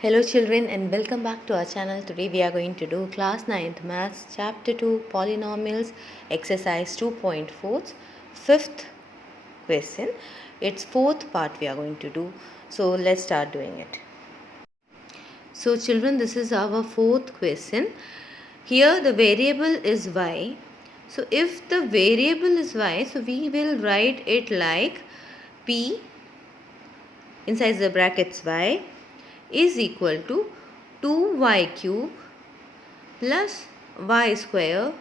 Hello children and welcome back to our channel. Today we are going to do class 9th maths chapter 2 polynomials exercise 2.4 fifth question. It's fourth part we are going to do. So let's start doing it. So children, this is our fourth question. Here the variable is y. So if the variable is y, so we will write it like p inside the brackets y is equal to 2y cube plus y square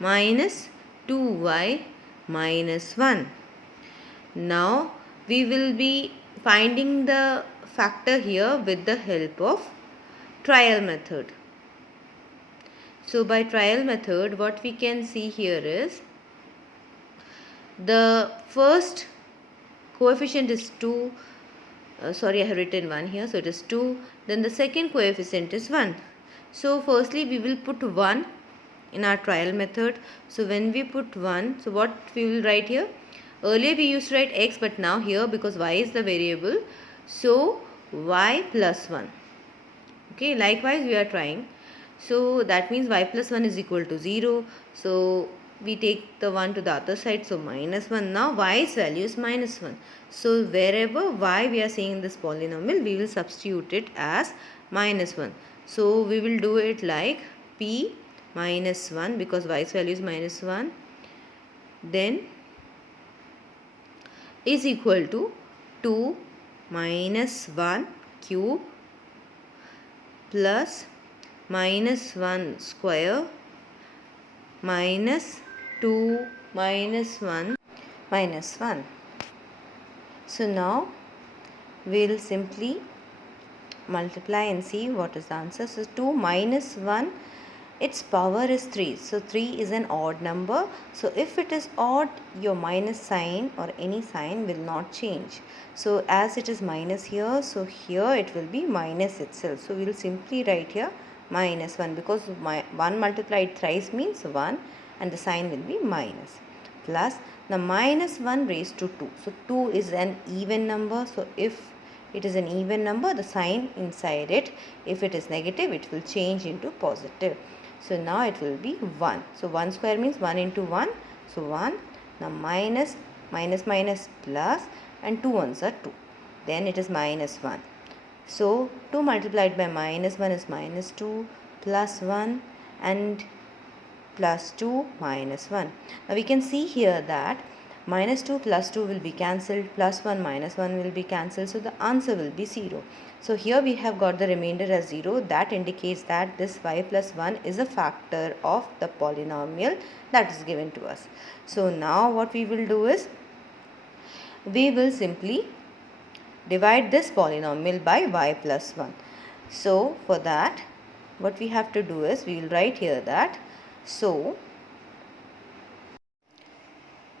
minus 2y minus 1. Now we will be finding the factor here with the help of trial method. So by trial method, what we can see here is the first coefficient is 2. I have written 1 here, so it is 2. Then the second coefficient is 1. So firstly we will put 1 in our trial method. So when we put 1, so what we will write here? Earlier we used to write x, but now here because y is the variable, so y plus 1. Okay, likewise we are trying. So that means y plus 1 is equal to 0. So we take the 1 to the other side, so minus 1. Now y's value is minus 1. So wherever y we are seeing in this polynomial, we will substitute it as minus 1. So we will do it like p minus 1 because y's value is minus 1. Then is equal to 2 minus 1 cube plus minus 1 square minus 2 minus 1 minus 1. So now we will simply multiply and see what is the answer. So 2 minus 1, its power is 3. So 3 is an odd number. So if it is odd, your minus sign or any sign will not change. So as it is minus here, so here it will be minus itself. So we will simply write here minus 1 because 1 multiplied thrice means 1 and the sign will be minus. Plus the minus 1 raised to 2. So 2 is an even number. So if it is an even number, the sign inside it, if it is negative, it will change into positive. So now it will be 1. So 1 square means 1 into 1. So 1. Now minus plus and 2 ones are 2. Then it is minus 1. So 2 multiplied by minus 1 is minus 2 plus 1 and plus 2 minus 1. Now we can see here that minus 2 plus 2 will be cancelled, plus 1 minus 1 will be cancelled, so the answer will be 0. So here we have got the remainder as 0. That indicates that this y plus 1 is a factor of the polynomial that is given to us. So now what we will do is, we will simply divide this polynomial by y plus 1. So for that, what we have to do is, we will write here that so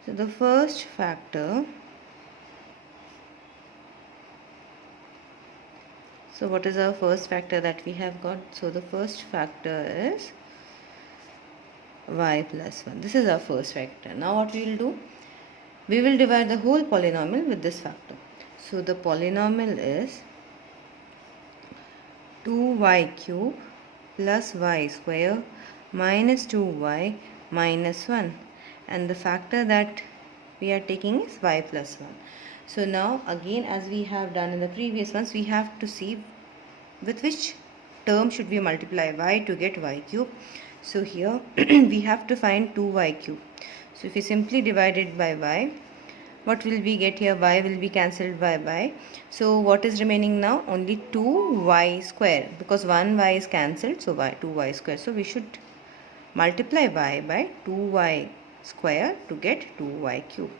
the first factor, so what is our first factor that we have got? So the first factor is y plus 1. This is our first factor. Now what we will do? We will divide the whole polynomial with this factor. So the polynomial is 2y cube plus y square minus 2y minus 1. And the factor that we are taking is y plus 1. So now again, as we have done in the previous ones, we have to see with which term should we multiply y to get y cube. So here we have to find 2y cube. So if we simply divide it by y, what will we get here? Y will be cancelled by y. So what is remaining now? Only 2y square, because 1y is cancelled, so 2y square. So we should multiply y by 2y square to get 2y cube.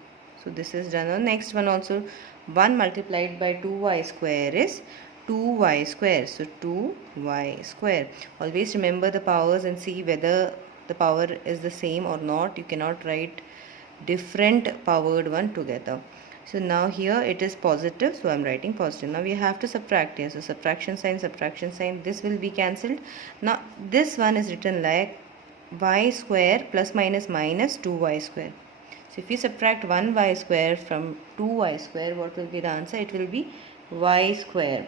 So this is done. The next one also, 1 multiplied by 2y square is 2y square. So 2y square. Always remember the powers and see whether the power is the same or not. You cannot write different powered one together. So now here it is positive, so I am writing positive. Now we have to subtract here. So subtraction sign, this will be cancelled. Now this one is written like y square plus minus minus 2y square. So if we subtract 1y square from 2y square, what will be the answer? It will be y square.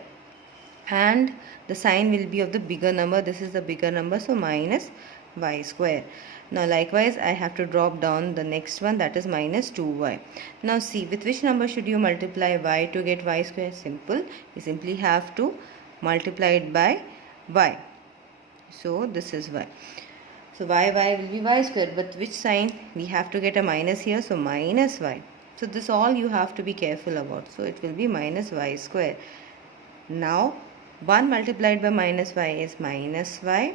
and the sign will be of the bigger number. This is the bigger number, so minus y square. Now likewise I have to drop down the next one, that is minus 2y. Now see, with which number should you multiply y to get y square? Simple, you simply have to multiply it by y. So this is y. So y will be y square, but which sign? We have to get a minus here, so minus y. So this all you have to be careful about. So it will be minus y square. Now 1 multiplied by minus y is minus y.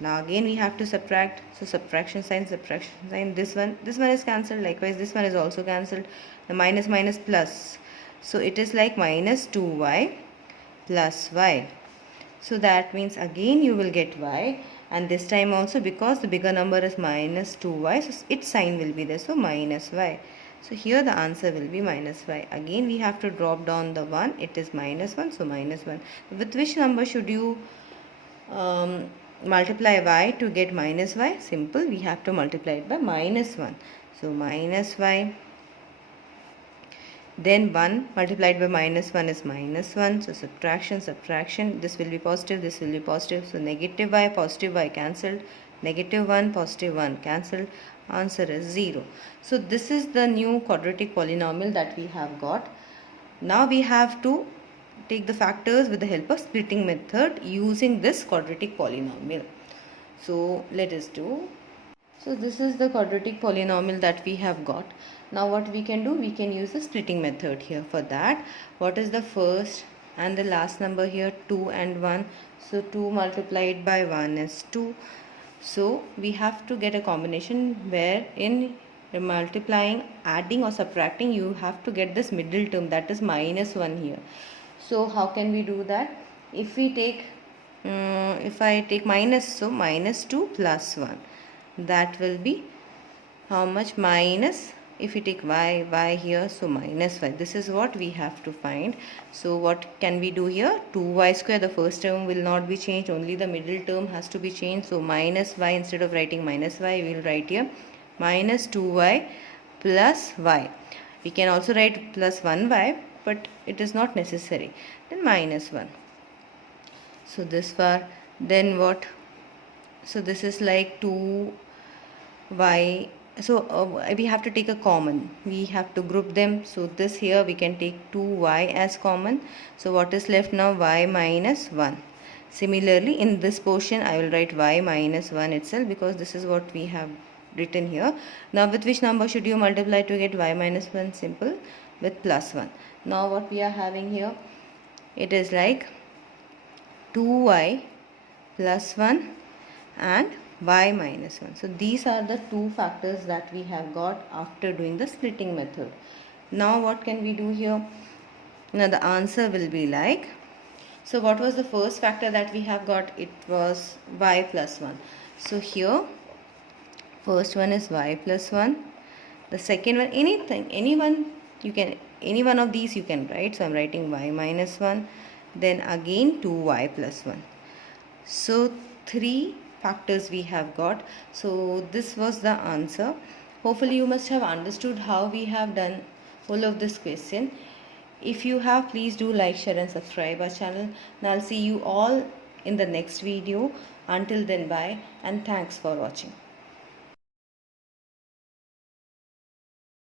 Now again we have to subtract. So subtraction sign. This one is cancelled. Likewise this one is also cancelled. The minus minus plus. So it is like minus 2y plus y. So that means again you will get y, and this time also, because the bigger number is minus 2y, so its sign will be there, so minus y. So here the answer will be minus y. Again we have to drop down the 1, it is minus 1, so minus 1. With which number should you multiply y to get minus y? Simple, we have to multiply it by minus 1. So minus y. Then 1 multiplied by minus 1 is minus 1. So subtraction. This will be positive, this will be positive. So negative y, positive y cancelled. Negative 1, positive 1 cancelled. Answer is 0. So this is the new quadratic polynomial that we have got. Now we have to take the factors with the help of splitting method using this quadratic polynomial. So let us do. So this is the quadratic polynomial that we have got. Now what we can do, we can use the splitting method here. For that, what is the first and the last number here? 2 and 1. So 2 multiplied by 1 is 2. So we have to get a combination where in multiplying, adding or subtracting, you have to get this middle term, that is minus 1 here. So how can we do that? If we take if I take minus, so minus 2 plus 1, that will be how much? Minus, if we take y here, so minus y. This is what we have to find. So what can we do here? 2y square, the first term will not be changed, only the middle term has to be changed. So minus y, instead of writing minus y, we will write here minus 2y plus y. We can also write plus 1y, but it is not necessary. Then minus 1. So this far. Then what? So this is like 2y. So we have to take a common. We have to group them. So this here we can take 2y as common. So what is left now? Y minus 1. Similarly, in this portion I will write y minus 1 itself, because this is what we have written here. Now with which number should you multiply to get y minus 1? Simple, with plus 1. Now what we are having here? It is like 2y plus 1 and y minus 1. So these are the two factors that we have got after doing the splitting method. Now what can we do here? Now the answer will be like, so what was the first factor that we have got? It was y plus 1. So here first one is y plus 1. The second one, any one of these you can write. So I'm writing y minus 1. Then again 2y plus 1. So 3 factors we have got. So this was the answer. Hopefully you must have understood how we have done all of this question. If you have, please do like, share and subscribe our channel. And I'll see you all in the next video. Until then, bye and thanks for watching.